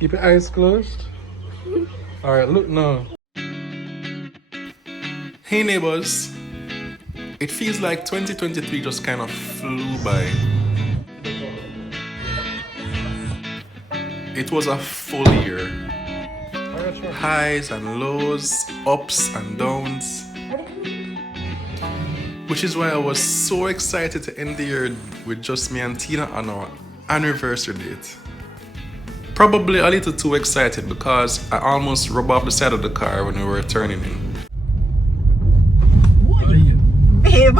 Keep your eyes closed. Alright, look now. Hey neighbors. It feels like 2023 just kind of flew by. It was a full year. Highs and lows, ups and downs. Which is why I was so excited to end the year with just me and Tina on our anniversary date. Probably a little too excited because I almost rubbed off the side of the car when we were turning in. Babe,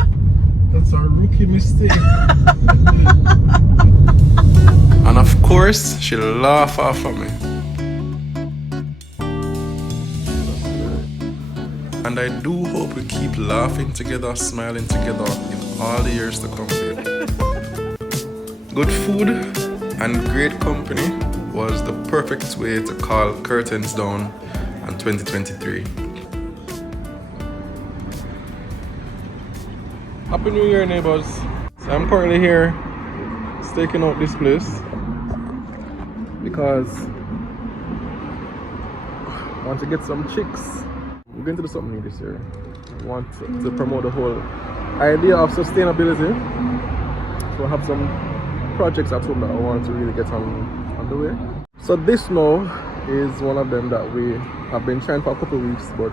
that's a rookie mistake. And of course, she laughed off of me. And I do hope we keep laughing together, smiling together in all the years to come. Good food and great company was the perfect way to call curtains down on 2023. Happy New Year, neighbors. So I'm currently here staking out this place because I want to get some chicks. We're going to do something new this year. I want to promote the whole idea of sustainability. So I have some projects at home that I want to really get on the way. So this now is one of them that we have been trying for a couple of weeks, but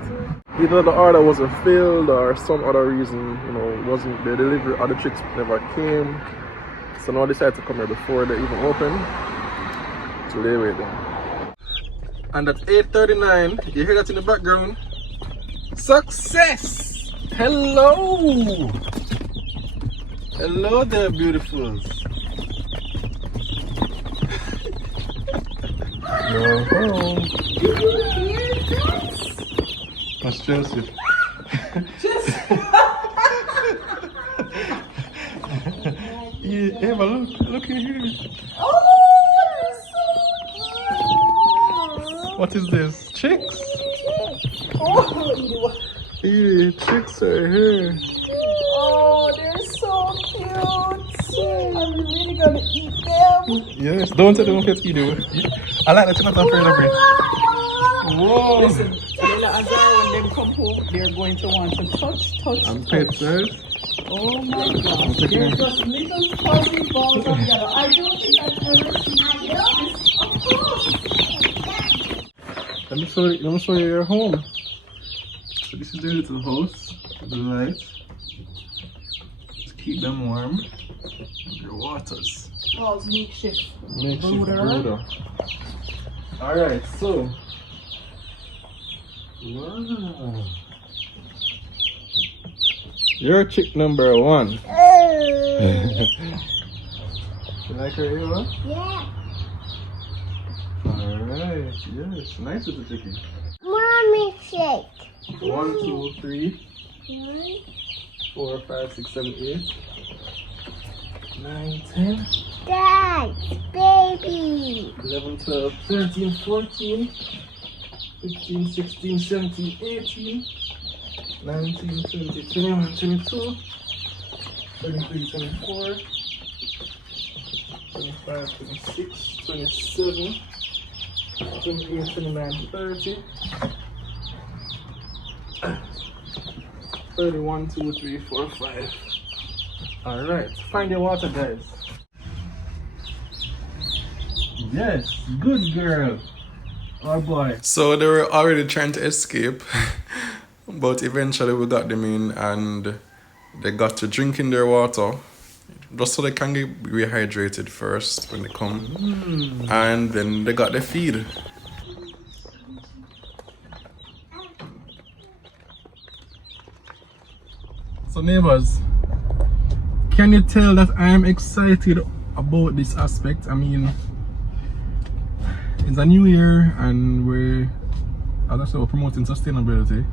either the order wasn't filled or some other reason, wasn't the delivery or the chicks never came. So now I decided to come here before they even open to lay with them. And at 8:39, you hear that in the background? Success! Hello! Hello there, beautifuls. You're home. That's Joseph. Yeah, Eva, look in here. oh, you're so cute. What is this? Chicks? Oh, Yeah, chicks are here. oh, they're so cute. I'm really gonna eat them. Yes, don't tell them what you do. I like that you're not afraid of it. Whoa! Listen, Leila and Zahra, when they come home, they're going to want to touch. I'm pets, right? Oh my God, they're just little fuzzy balls of yellow. I don't think I've ever seen this. Of course. Let me show you your home. So this is the little house, the light. Just keep them warm. And your waters. Oh, it's makeshift. Makeshift brooder. Alright, so. Wow. You're chick number 1. You like her, Eva? Yeah. Alright, yes, nice little chicken. Mommy shake. 1, 2, 3, 1, 4, 5, 6, 7, 8, 9, 10, Dad, baby. 11, 12, 13, 14, 15, 16, 17, 18, 19, 20, 21, 22, 23, 24, 25, 26, 27, 28, 29, 30, 31, 2, 3, 4, 5. Alright, find your water, guys. Yes, good girl. Oh boy. So they were already trying to escape, but eventually we got them in and they got to drinking their water just so they can get rehydrated first when they come. And then they got their feed. So neighbors, can you tell that I am excited about this aspect? I mean, it's a new year and we're promoting sustainability.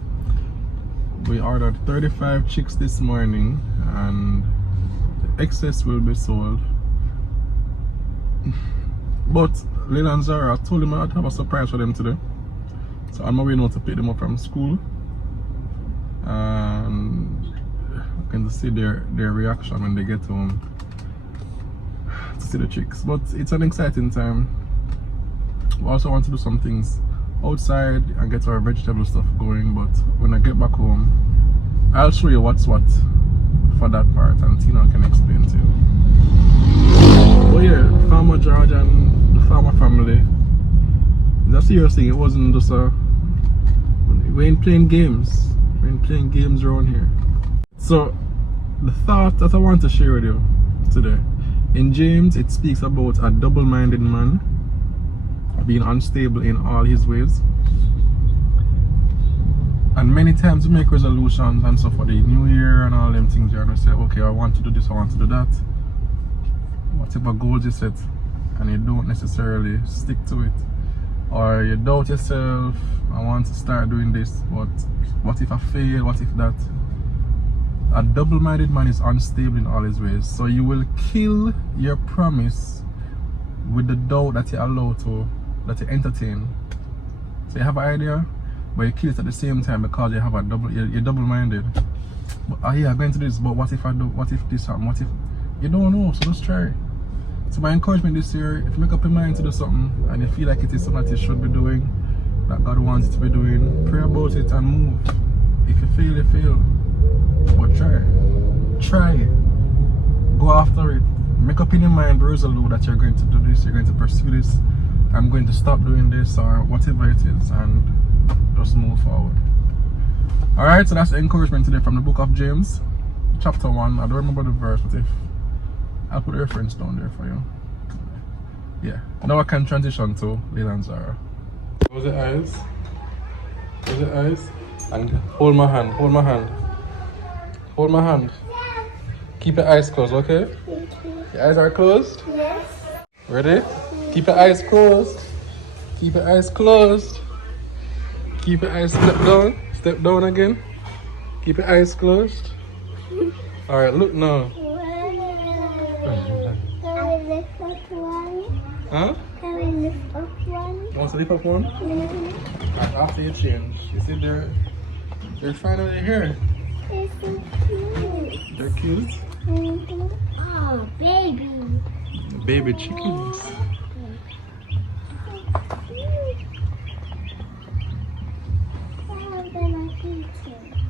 We ordered 35 chicks this morning and the excess will be sold. But Leila and Zahra told them I'd have a surprise for them today. So I'm away now to pick them up from school. And I can see their reaction when they get home to see the chicks. But it's an exciting time. We also want to do some things outside and get our vegetable stuff going, but when I get back home, I'll show you what's what for that part, and Tina can explain to you. But yeah, Farmer George and the farmer family, that's the serious thing. It wasn't just we ain't playing games. We ain't playing games around here. So the thought that I want to share with you today, in James it speaks about a double-minded man being unstable in all his ways. And many times we make resolutions and stuff for the new year and all them things. You're gonna say, okay, I want to do this, I want to do that. Whatever goals you set, and you don't necessarily stick to it. Or you doubt yourself, I want to start doing this, but what if I fail, what if that? A double-minded man is unstable in all his ways. So you will kill your promise with the doubt that you allow to, that you entertain. So you have an idea, but you kill it at the same time because you have a you're double-minded. But yeah, I'm going to do this, but what if I do, what if this happens, what if, you don't know, so just try. So my encouragement this year, if you make up your mind to do something and you feel like it is something that you should be doing, that God wants you to be doing, pray about it and move. If you fail, you fail. But try, go after it. Make up in your mind, resolute that you're going to do this, you're going to pursue this, I'm going to stop doing this, or whatever it is, and just move forward. Alright, so that's the encouragement today from the book of James, chapter 1. I don't remember the verse, but if I'll put the reference down there for you. Yeah, now I can transition to Leila and Zahra. Close your eyes, close your eyes, and hold my hand, hold my hand. Hold my hand. Keep your eyes closed, okay? Your eyes are closed? Yes. Ready? Keep your eyes closed. Keep your eyes closed. Keep your eyes step down. Step down again. Keep your eyes closed. Alright, look now. Can we lift up one? Huh? Can we lift up one? You want to lift up one? And after you change, you see they're finally here. They're so cute. They're cute. Oh, baby. Baby chickens.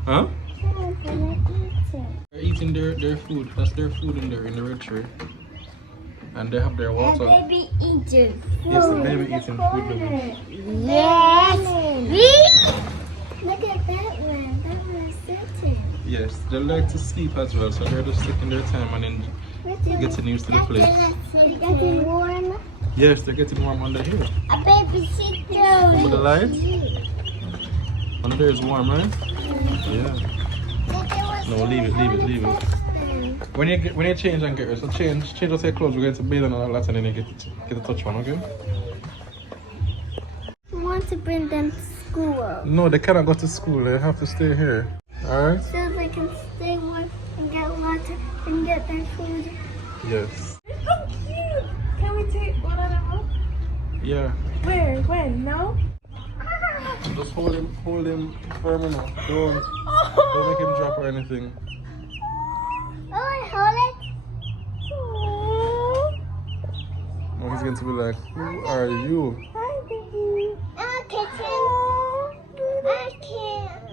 Huh? They're eating their food. That's their food in there in the red tray. And they have their water. And baby eating food. Yes, the baby eating food. Yes. Look at that one. That one's sitting. Yes, they like to sleep as well, so they're just taking their time and then getting used to the place. Getting warm. Yes, they're getting warm under here. A baby sit down. Put the light. Under there is warm, right? Yeah. No, leave it. When you change and get ready, so change us your clothes. We're going to bathe and all that, and then you get a touch one, okay? We want to bring them to school. No, they cannot go to school. They have to stay here. Alright? So they can stay warm and get water and get their food. Yes. They're so cute. Can we take one of them up? Yeah. Where? When? No? Just hold him firm enough. Don't make him drop or anything. Oh, hold it. No, he's going to be like, who are you? Hi, baby. I can't.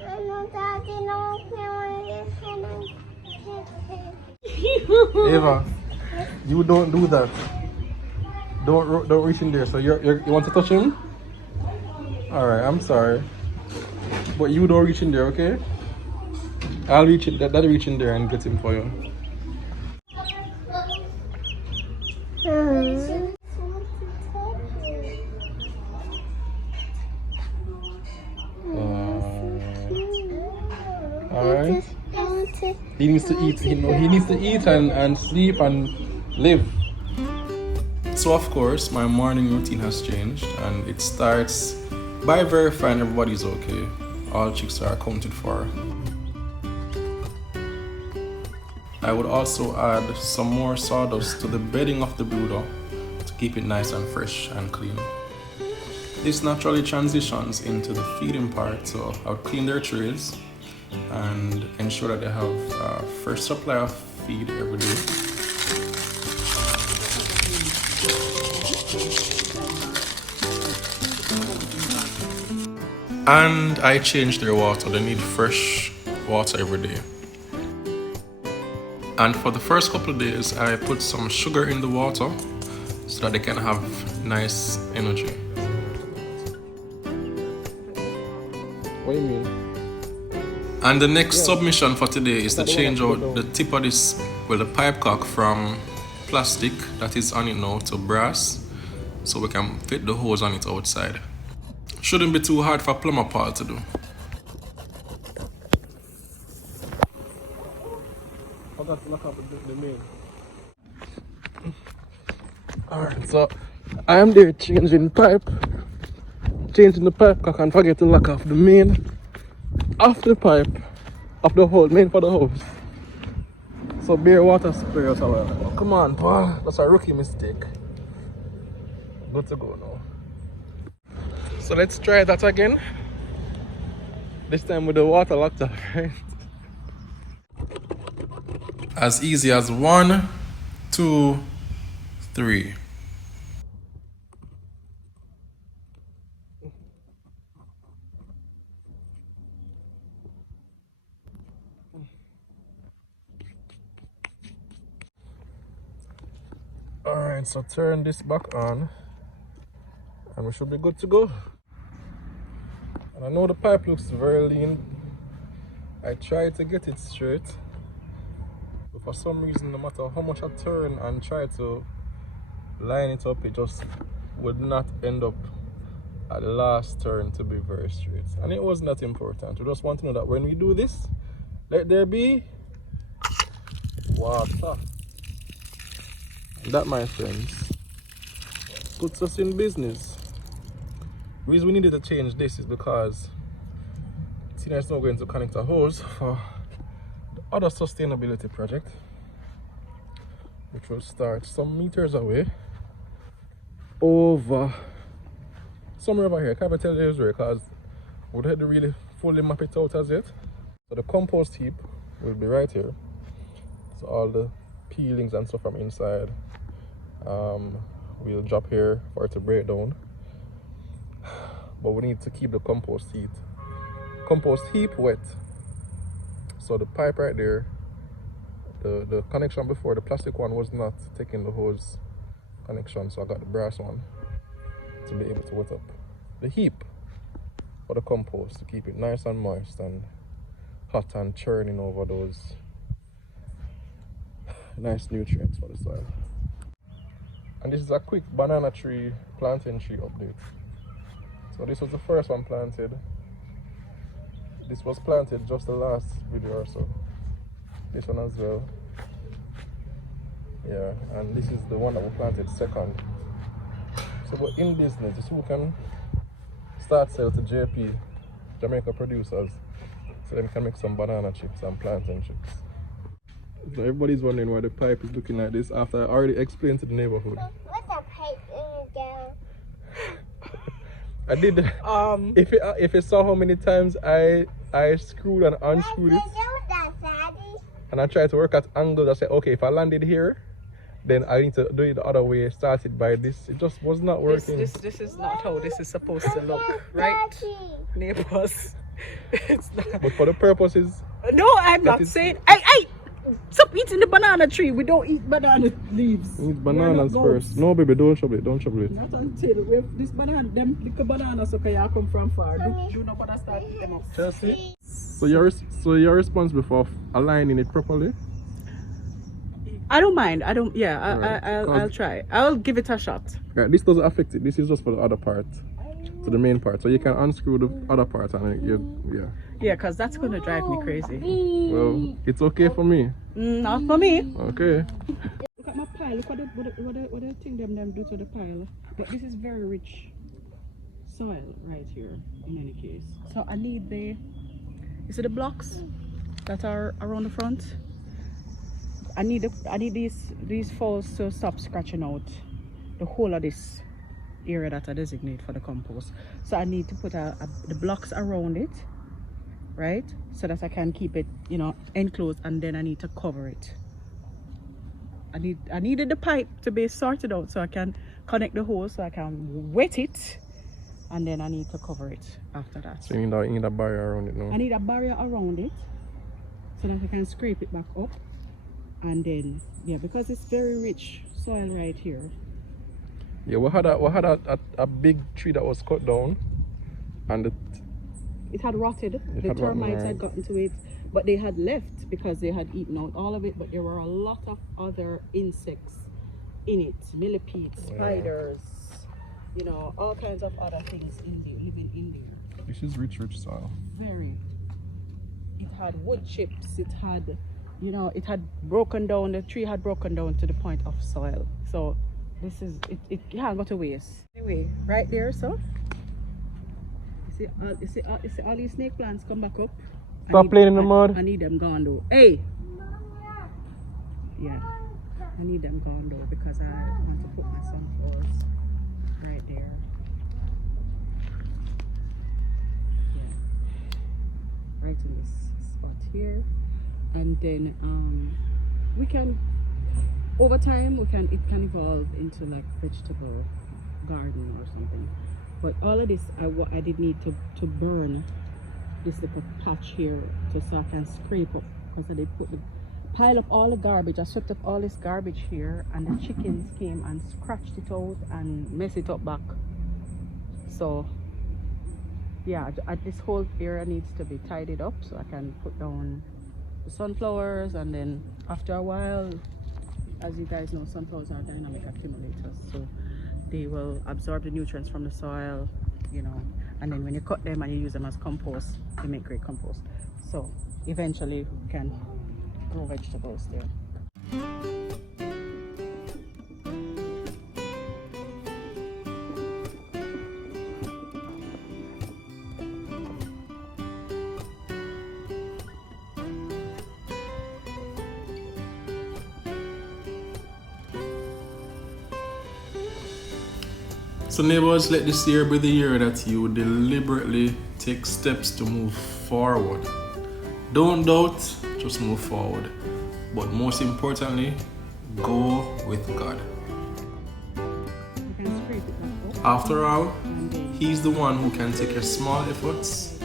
I'm not daddy. No, Ava, you don't do that. Don't reach in there. So you want to touch him? All right, I'm sorry, but you don't reach in there, okay? I'll reach it. Daddy reach in there and get him for you. All right. He needs to eat. He needs to eat and sleep and live. So of course, my morning routine has changed, and it starts by verifying everybody's okay. All chicks are accounted for. I would also add some more sawdust to the bedding of the brooder to keep it nice and fresh and clean. This naturally transitions into the feeding part, so I would clean their trays and ensure that they have a fresh supply of feed every day. And I change their water. They need fresh water every day. And for the first couple of days, I put some sugar in the water so that they can have nice energy. What do you mean? And the next submission for today is to change out the tip of this, well, the pipe cock from plastic that is on it now to brass, so we can fit the hose on it outside. Shouldn't be too hard for plumber Paul to do. Forgot to lock up the main. Alright, so I am there changing the pipe cock and forget to lock off the main of the pipe of the hole, main for the hose. So bare water spray out. Oh, come on, Paul, that's a rookie mistake. Good to go now. So let's try that again. This time with the water locked off, right? As easy as 1, 2, 3. Alright, so turn this back on and we should be good to go. And I know the pipe looks very lean. I tried to get it straight, but for some reason, no matter how much I turn and try to line it up, it just would not end up at the last turn to be very straight. And it wasn't that important. We just want to know that when we do this, let there be water. That, my friends, puts us in business. The reason we needed to change this is because Tina is now going to connect a hose for the other sustainability project, which will start some meters away over somewhere over here. I can't tell you where because we hadn't really fully map it out as yet. So the compost heap will be right here. So all the peelings and stuff from inside we'll drop here for it to break down. But we need to keep the compost heap wet. So the pipe right there, the connection before, the plastic one was not taking the hose connection, so I got the brass one to be able to wet up the heap for the compost to keep it nice and moist and hot and churning over those nice nutrients for the soil. And this is a quick banana tree planting tree update. So this was the first one planted. This was planted just the last video or so. This one as well. Yeah, and this is the one that we planted second. So we're in business. This we can start sell to JP, Jamaica producers, so then we can make some banana chips and plantain chips. So everybody's wondering why the pipe is looking like this after I already explained to the neighborhood. What's a pipe in the I did. If you saw how many times I screwed and unscrewed it, and I tried to work at angles, I said, okay, if I landed here, then I need to do it the other way. Started by this. It just was not working. This is not how this is supposed to look, right? Neighbors. It's not. But for the purposes. No, I'm not saying. Hey! Stop eating the banana tree. We don't eat banana leaves. Eat bananas first. No, baby, don't trouble it. Don't trouble it. Not until this banana, them little bananas, okay, you come from far. Do not bother start eat them up. Chelsea. So you're responsible for aligning it properly. I don't mind. I'll try. I'll give it a shot. Right, this doesn't affect it. This is just for the other part, to the main part. So you can unscrew the other part and Yeah, because that's going to drive me crazy. Well, it's okay for me. Not for me. Okay. Look at my pile. Look what the thing them do to the pile. But this is very rich soil right here, in any case. So I need you see the blocks that are around the front? I need these falls to stop scratching out the whole of this area that I designate for the compost. So I need to put the blocks around it, right, so that I can keep it, enclosed, and then I need to cover it. I needed the pipe to be sorted out so I can connect the hose, so I can wet it and then I need to cover it after that. So you need a barrier around it now. I need a barrier around it so that I can scrape it back up, and then yeah, because it's very rich soil right here. Yeah, we had a big tree that was cut down, and it had rotted. The termites had gotten to it, but they had left because they had eaten out all of it. But there were a lot of other insects in it, millipedes, spiders, you know, all kinds of other things in there, living in there. This is rich soil. Very. It had wood chips. It had, you know, it had broken down. The tree had broken down to the point of soil. So this is it can't go to waste. Anyway, right there, so you see all these snake plants come back up. Stop playing in the mud. I need them gone though. Hey! Yeah. I need them gone though because I want to put my sunflowers right there. Yeah. Right in this spot here. And then we can, over time, it can evolve into like vegetable garden or something. But all of this, I did need to burn this little patch here so I can scrape up, because I did pile up all the garbage. I swept up all this garbage here, and the chickens came and scratched it out and messed it up back. So yeah, this whole area needs to be tidied up so I can put down the sunflowers, and then after a while, as you guys know, sunflowers are dynamic accumulators, so they will absorb the nutrients from the soil, you know, and then when you cut them and you use them as compost, they make great compost. So eventually we can grow vegetables there. So neighbors, let this year be the year that you deliberately take steps to move forward. Don't doubt, just move forward. But most importantly, go with God. After all, He's the one who can take your small efforts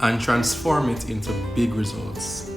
and transform it into big results.